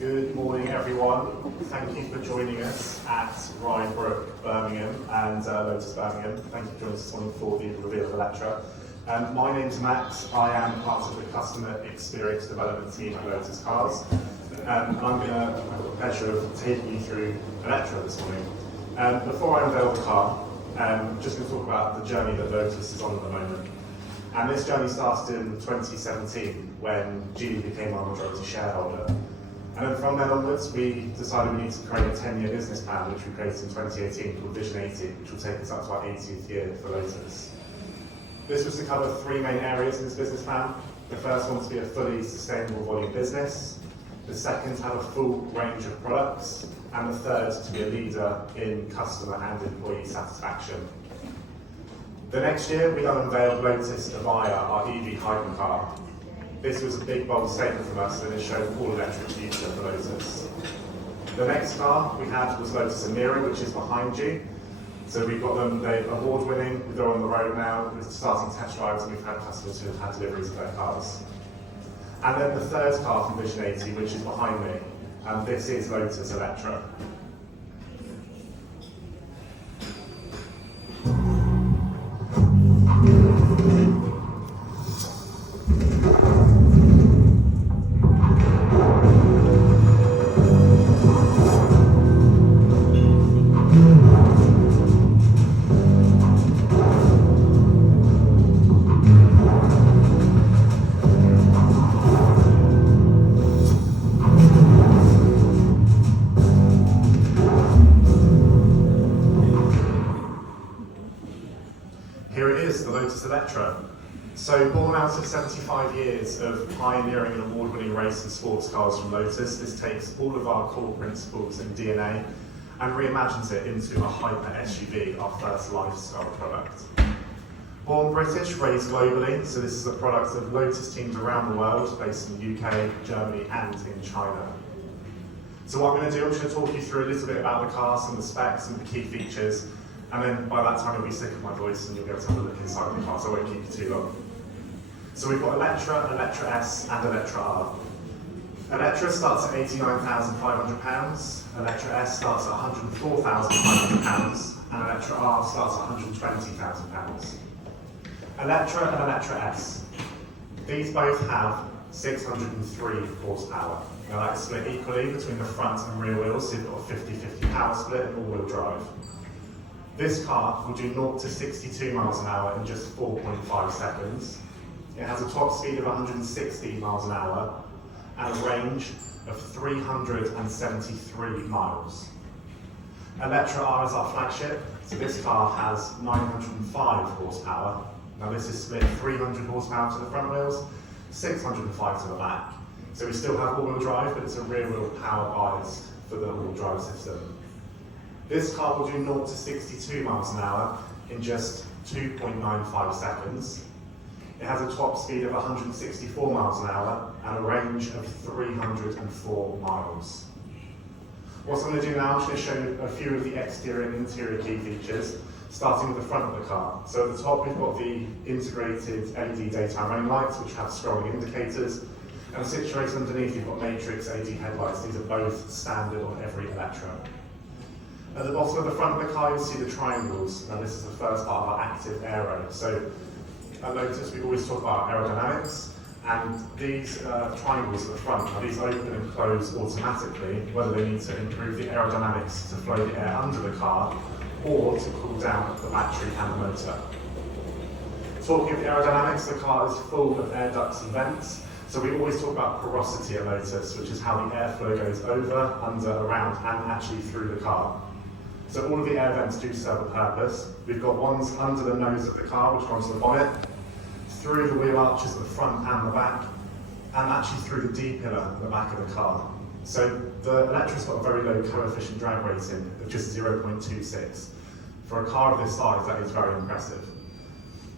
Good morning, everyone. Thank you for joining us at Ryebrook, Birmingham, and Lotus, Birmingham. Thank you for joining us this morning for the reveal of Eletre. My name's Matt. I am part of the Customer Experience Development team at Lotus Cars. And I'm going to have the pleasure of taking you through Eletre this morning. Before I unveil the car, I'm just going to talk about the journey that Lotus is on at the moment. And this journey started in 2017 when Geely became our majority shareholder. And then from then onwards, we decided we need to create a 10-year business plan, which we created in 2018 called Vision 80, which will take us up to our 80th year for Lotus. This was to cover three main areas in this business plan. The first one to be a fully sustainable volume business. The second to have a full range of products. And the third to be a leader in customer and employee satisfaction. The next year, we unveiled Lotus Evija, our EV hypercar. This was a big, bold statement from us, and it showed an all-electric future for Lotus. The next car we had was Lotus Emira, which is behind you. So we've got them, they're award-winning, they're on the road now, we're starting test drives, and we've had customers who have had deliveries of their cars. And then the third car from Vision 80, which is behind me, and this is Lotus Eletre. Here it is, the Lotus Eletre. So born out of 75 years of pioneering an award-winning race in sports cars from Lotus, this takes all of our core principles and DNA and reimagines it into a hyper SUV, our first lifestyle product. Born British, raised globally, so this is a product of Lotus teams around the world, based in the UK, Germany and in China. So what I'm going to do, I'm just going to talk you through a little bit about the car, some of the specs and the key features. And then by that time you'll be sick of my voice and you'll be able to have a look inside the car, so I won't keep you too long. So we've got Eletre, Eletre S and Eletre R. Eletre starts at £89,500, Eletre S starts at £104,500 and Eletre R starts at £120,000. Eletre and Eletre S. These both have 603 horsepower. Now that's split equally between the front and rear wheels, so you've got a 50-50 power split and all-wheel drive. This car will do 0 to 62 miles an hour in just 4.5 seconds. It has a top speed of 160 miles an hour and a range of 373 miles. Eletre R is our flagship, so this car has 905 horsepower. Now this is split 300 horsepower to the front wheels, 605 to the back. So we still have all-wheel drive, but it's a rear-wheel power biased for the all-wheel drive system. This car will do 0 to 62 miles an hour in just 2.95 seconds. It has a top speed of 164 miles an hour and a range of 304 miles. What I'm going to do now, I'm just going to show you a few of the exterior and interior key features, starting with the front of the car. So at the top we've got the integrated LED daytime running lights, which have scrolling indicators, and situated underneath you've got matrix LED headlights. These are both standard on every Eletre. At the bottom of the front of the car, you'll see the triangles, and this is the first part of our active aero. So at Lotus, we always talk about aerodynamics, and these triangles at the front, these open and close automatically, whether they need to improve the aerodynamics to flow the air under the car, or to cool down the battery and the motor. Talking of the aerodynamics, the car is full of air ducts and vents. So we always talk about porosity at Lotus, which is how the airflow goes over, under, around, and actually through the car. So all of the air vents do serve a purpose. We've got ones under the nose of the car, which runs the bonnet, through the wheel arches at the front and the back, and actually through the D-pillar at the back of the car. So the Eletre's got a very low coefficient drag rating of just 0.26. For a car of this size, that is very impressive.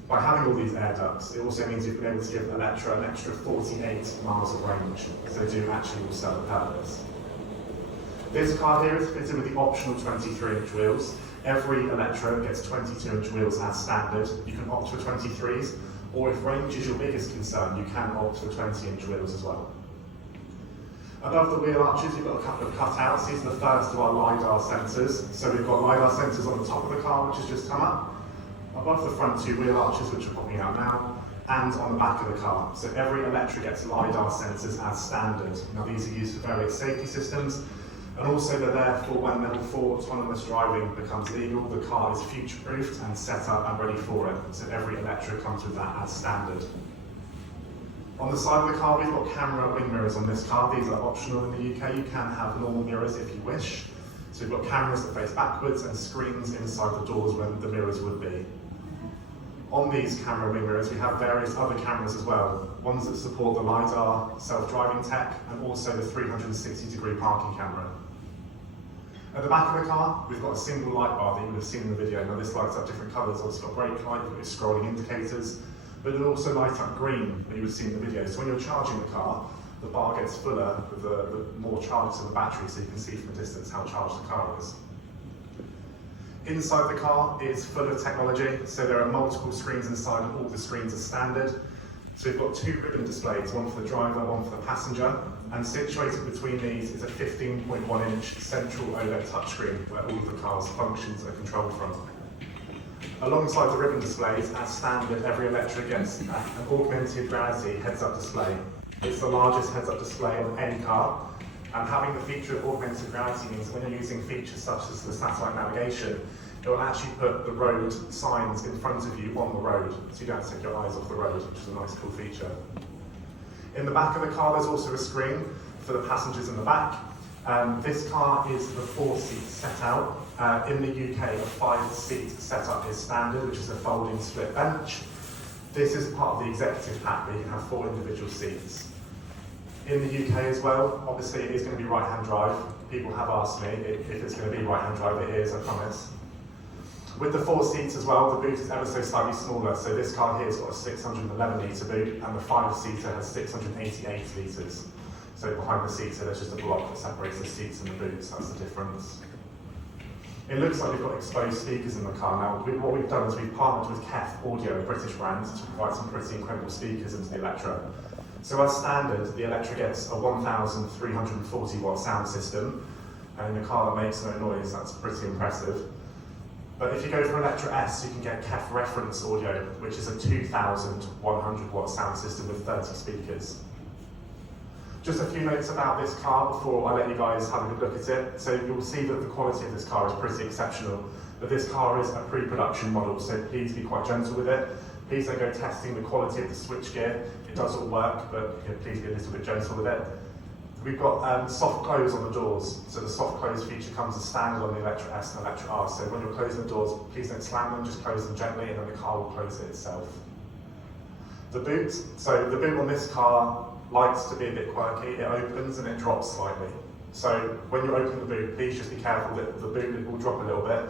By having all these air ducts, it also means you've been able to give Eletre an extra 48 miles of range, so they do actually serve a purpose. This car here is fitted with the optional 23-inch wheels. Every Eletre gets 22-inch wheels as standard. You can opt for 23s, or if range is your biggest concern, you can opt for 20-inch wheels as well. Above the wheel arches, you've got a couple of cutouts. These are the first of our LiDAR sensors. So we've got LiDAR sensors on the top of the car, which has just come up, above the front two wheel arches, which are popping out now, and on the back of the car. So every Eletre gets LiDAR sensors as standard. Now these are used for various safety systems, and also they're there for when level 4 autonomous driving becomes legal, the car is future-proofed and set up and ready for it. So every Eletre comes with that as standard. On the side of the car, we've got camera wing mirrors on this car. These are optional in the UK. You can have normal mirrors if you wish. So we've got cameras that face backwards and screens inside the doors where the mirrors would be. On these camera wing mirrors, we have various other cameras as well. Ones that support the LiDAR self-driving tech and also the 360-degree parking camera. At the back of the car, we've got a single light bar that you would have seen in the video. Now this lights up different colours. It's got brake light, you've got your scrolling indicators, but it'll also light up green that you would see in the video. So when you're charging the car, the bar gets fuller with the more charge to the battery, so you can see from a distance how charged the car is. Inside the car is full of technology, so there are multiple screens inside and all the screens are standard. So we've got 2 ribbon displays, one for the driver, one for the passenger, and situated between these is a 15.1-inch central OLED touchscreen where all of the car's functions are controlled from. Alongside the ribbon displays, as standard, every Eletre gets an augmented reality heads-up display. It's the largest heads-up display on any car, and having the feature of augmented reality means when you're using features such as the satellite navigation, it will actually put the road signs in front of you on the road, so you don't have to take your eyes off the road, which is a nice cool feature. In the back of the car, there's also a screen for the passengers in the back. This car is the 4-seat setout. In the UK, a 5-seat setup is standard, which is a folding split bench. This is part of the executive pack where you can have 4 individual seats. In the UK as well, obviously it is going to be right-hand drive. People have asked me if it's going to be right-hand drive. It is, I promise. With the 4 seats as well, the boot is ever so slightly smaller. So this car here has got a 611 litre boot, and the 5-seater has 688 litres. So behind the seater, there's just a block that separates the seats and the boots. That's the difference. It looks like we've got exposed speakers in the car. Now, what we've done is we've partnered with Heath Audio, a British brand, to provide some pretty incredible speakers into the Eletre. So as standard, the Eletre gets a 1,340 watt sound system, and in a car that makes no noise, that's pretty impressive. But if you go for Eletre S, you can get Heath Reference Audio, which is a 2,100 watt sound system with 30 speakers. Just a few notes about this car before I let you guys have a good look at it. So you'll see that the quality of this car is pretty exceptional, but this car is a pre-production model, so please be quite gentle with it. Please don't go testing the quality of the switchgear. It does all work, but please be a little bit gentle with it. We've got soft close on the doors, so the soft close feature comes as standard on the Eletre S and Eletre R, so when you're closing the doors, please don't slam them, just close them gently and then the car will close it itself. The boot, so the boot on this car likes to be a bit quirky. It opens and it drops slightly. So when you open the boot, please just be careful that the boot will drop a little bit,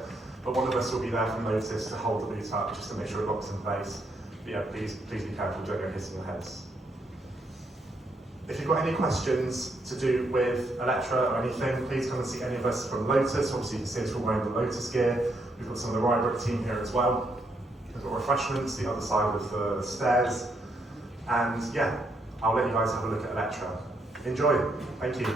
but one of us will be there from Lotus to hold the boot up just to make sure it locks in place. But yeah, please be careful, don't go hitting your heads. If you've got any questions to do with Eletre or anything, please come and see any of us from Lotus. Obviously you can see us all wearing the Lotus gear. We've got some of the Ryebrook team here as well. We've got refreshments the other side of the stairs. And yeah, I'll let you guys have a look at Eletre. Enjoy. Thank you.